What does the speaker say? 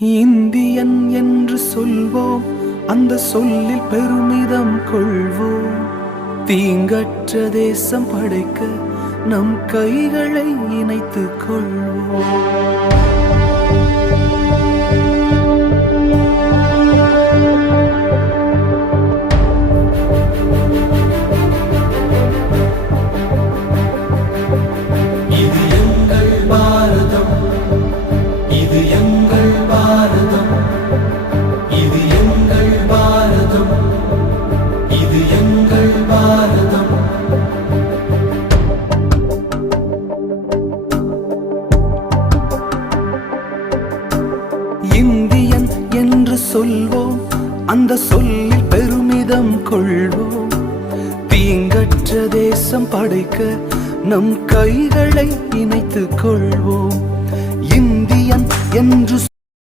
Indian என்று சொல்வோம், அந்த சொல்லில் பெருமிதம் கொள்வோம். தீங்கற்ற தேசம் படைக்க நம் கைகளை இணைத்துக் கொள்வோம். இது எங்கள் பாரதம், இது எங்கள் பாரதம், இது எங்கள் பாரதம், இது எங்கள் பாரதம். இந்தியன் என்று சொல்வோம், அந்த சொல்லில் பெருமிதம் கொள்வோம். தீங்கற்ற தேசம் படைக்க நம் கைகளை இணைத்துக் கொள்வோம். இந்தியன் என்று